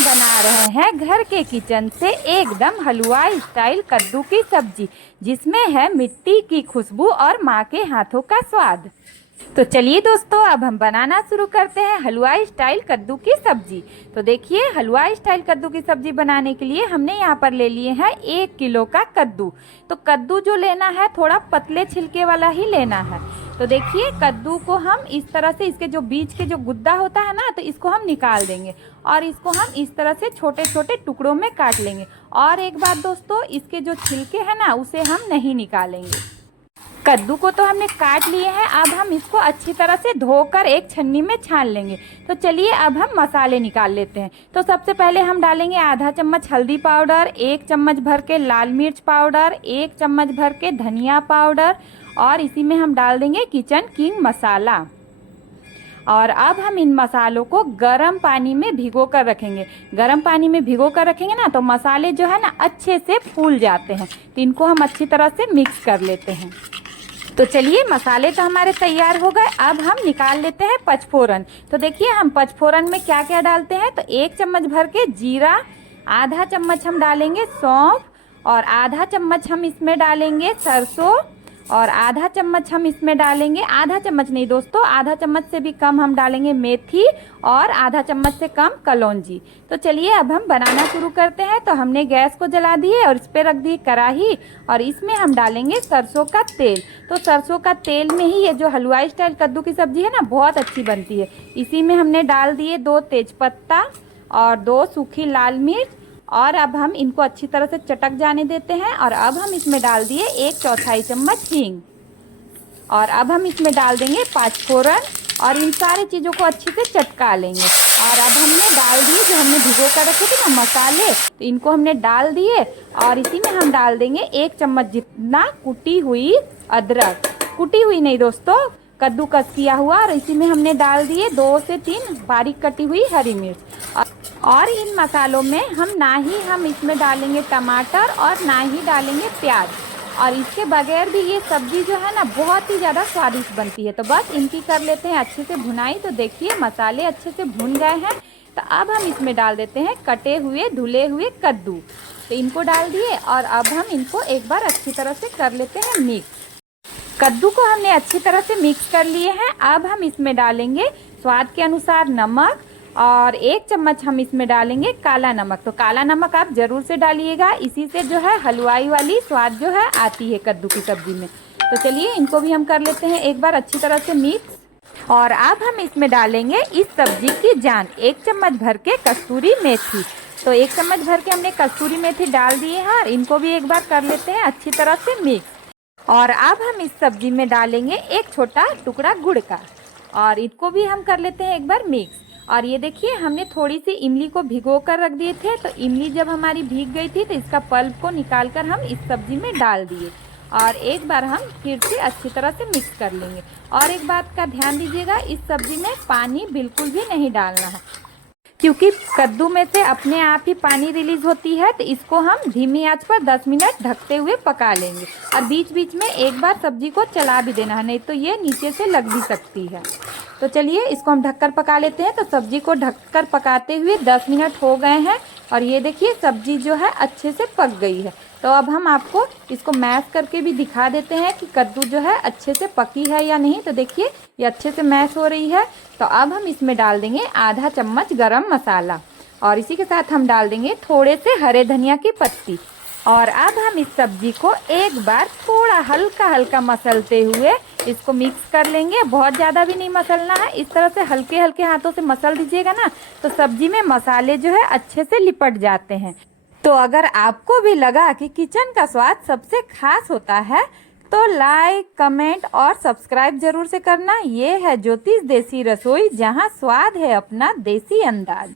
हम बना रहे हैं घर के किचन से एकदम हलवाई स्टाइल कद्दू की सब्जी, जिसमें है मिट्टी की खुशबू और माँ के हाथों का स्वाद। तो चलिए दोस्तों, अब हम बनाना शुरू करते हैं हलवाई स्टाइल कद्दू की सब्जी। तो देखिए, हलवाई स्टाइल कद्दू की सब्जी बनाने के लिए हमने यहाँ पर ले लिए हैं 1 किलो का कद्दू। तो कद्दू जो लेना है थोड़ा पतले छिलके वाला ही लेना है। तो देखिए, कद्दू को हम इस तरह से, इसके जो बीच के जो गुद्दा होता है ना, तो इसको हम निकाल देंगे और इसको हम इस तरह से छोटे छोटे टुकड़ों में काट लेंगे। और एक बात दोस्तों, इसके जो छिलके हैं ना, उसे हम नहीं निकालेंगे। कद्दू को तो हमने काट लिए हैं, अब हम इसको अच्छी तरह से धोकर एक छन्नी में छान लेंगे। तो चलिए अब हम मसाले निकाल लेते हैं। तो सबसे पहले हम डालेंगे आधा चम्मच हल्दी पाउडर, 1 चम्मच भर के लाल मिर्च पाउडर, 1 चम्मच भर के धनिया पाउडर और इसी में हम डाल देंगे किचन किंग मसाला। और अब हम इन मसालों को गर्म पानी में भिगो कर रखेंगे। गर्म पानी में भिगो कर रखेंगे ना, तो मसाले जो है ना अच्छे से फूल जाते हैं। तो इनको हम अच्छी तरह से मिक्स कर लेते हैं। तो चलिए, मसाले तो हमारे तैयार हो गए। अब हम निकाल लेते हैं पचफोरन। तो देखिए, हम पचफोरन में क्या क्या डालते हैं। तो 1 चम्मच भर के जीरा, आधा चम्मच हम डालेंगे सौंफ और आधा चम्मच हम इसमें डालेंगे सरसों और आधा चम्मच हम इसमें डालेंगे, आधा चम्मच नहीं दोस्तों, आधा चम्मच से भी कम हम डालेंगे मेथी और आधा चम्मच से कम कलौंजी। तो चलिए अब हम बनाना शुरू करते हैं। तो हमने गैस को जला दिए और इस पर रख दी कढ़ाई और इसमें हम डालेंगे सरसों का तेल। तो सरसों का तेल में ही ये जो हलवाई स्टाइल कद्दू की सब्जी है ना, बहुत अच्छी बनती है। इसी में हमने डाल दिए 2 तेजपत्ता और 2 सूखी लाल मिर्च और अब हम इनको अच्छी तरह से चटक जाने देते हैं। और अब हम इसमें डाल दिए 1/4 चम्मच हींग और अब हम इसमें डाल देंगे पचफोरन और इन सारी चीज़ों को अच्छे से चटका लेंगे। और अब हमने डाल दिए जो हमने भिगो कर रखे थे ना मसाले, तो इनको हमने डाल दिए और इसी में हम डाल देंगे 1 चम्मच जितना कुटी हुई अदरक, कुटी हुई नहीं दोस्तों, कद्दूकस किया हुआ। और इसी में हमने डाल दिए 2 से 3 बारीक कटी हुई हरी मिर्च। और इन मसालों में हम इसमें डालेंगे टमाटर और ना ही डालेंगे प्याज। और इसके बगैर भी ये सब्जी जो है ना बहुत ही ज़्यादा स्वादिष्ट बनती है। तो बस इनकी कर लेते हैं अच्छे से भुनाई। तो देखिए, मसाले अच्छे से भुन गए हैं। तो अब हम इसमें डाल देते हैं कटे हुए धुले हुए कद्दू। तो इनको डाल दिए और अब हम इनको एक बार अच्छी तरह से कर लेते हैं मिक्स। कद्दू को हमने अच्छी तरह से मिक्स कर लिए हैं। अब हम इसमें डालेंगे स्वाद के अनुसार नमक और 1 चम्मच हम इसमें डालेंगे काला नमक। तो काला नमक आप जरूर से डालिएगा, इसी से जो है हलवाई वाली स्वाद जो है आती है कद्दू की सब्जी में। तो चलिए, इनको भी हम कर लेते हैं एक बार अच्छी तरह से मिक्स। और अब हम इसमें डालेंगे इस सब्जी की जान, 1 चम्मच भर के कस्तूरी मेथी। तो 1 चम्मच भर के हमने कस्तूरी मेथी डाल दिए हैं और इनको भी एक बार कर लेते हैं अच्छी तरह से मिक्स। और अब हम इस सब्जी में डालेंगे 1 छोटा टुकड़ा गुड़ का और इसको भी हम कर लेते हैं एक बार मिक्स। और ये देखिए, हमने थोड़ी सी इमली को भिगो कर रख दिए थे। तो इमली जब हमारी भीग गई थी तो इसका पल्प को निकाल कर हम इस सब्जी में डाल दिए और एक बार हम फिर से अच्छी तरह से मिक्स कर लेंगे। और एक बात का ध्यान दीजिएगा, इस सब्जी में पानी बिल्कुल भी नहीं डालना है, क्योंकि कद्दू में से अपने आप ही पानी रिलीज होती है। तो इसको हम धीमी आंच पर 10 मिनट ढकते हुए पका लेंगे और बीच बीच में एक बार सब्जी को चला भी देना है, नहीं तो ये नीचे से लग भी सकती है। तो चलिए, इसको हम ढककर पका लेते हैं। तो सब्जी को ढककर पकाते हुए 10 मिनट हो गए हैं और ये देखिए, सब्जी जो है अच्छे से पक गई है। तो अब हम आपको इसको मैश करके भी दिखा देते हैं कि कद्दू जो है अच्छे से पकी है या नहीं। तो देखिए, ये अच्छे से मैश हो रही है। तो अब हम इसमें डाल देंगे आधा चम्मच गरम मसाला और इसी के साथ हम डाल देंगे थोड़े से हरे धनिया की पत्ती। और अब हम इस सब्जी को एक बार थोड़ा हल्का हल्का मसलते हुए इसको मिक्स कर लेंगे। बहुत ज़्यादा भी नहीं मसलना है, इस तरह से हल्के हल्के हाथों से मसल दीजिएगा ना, तो सब्जी में मसाले जो है अच्छे से लिपट जाते हैं। तो अगर आपको भी लगा कि किचन का स्वाद सबसे खास होता है, तो लाइक, कमेंट और सब्सक्राइब जरूर से करना। ये है ज्योतिष देसी रसोई, जहाँ स्वाद है अपना देसी अंदाज।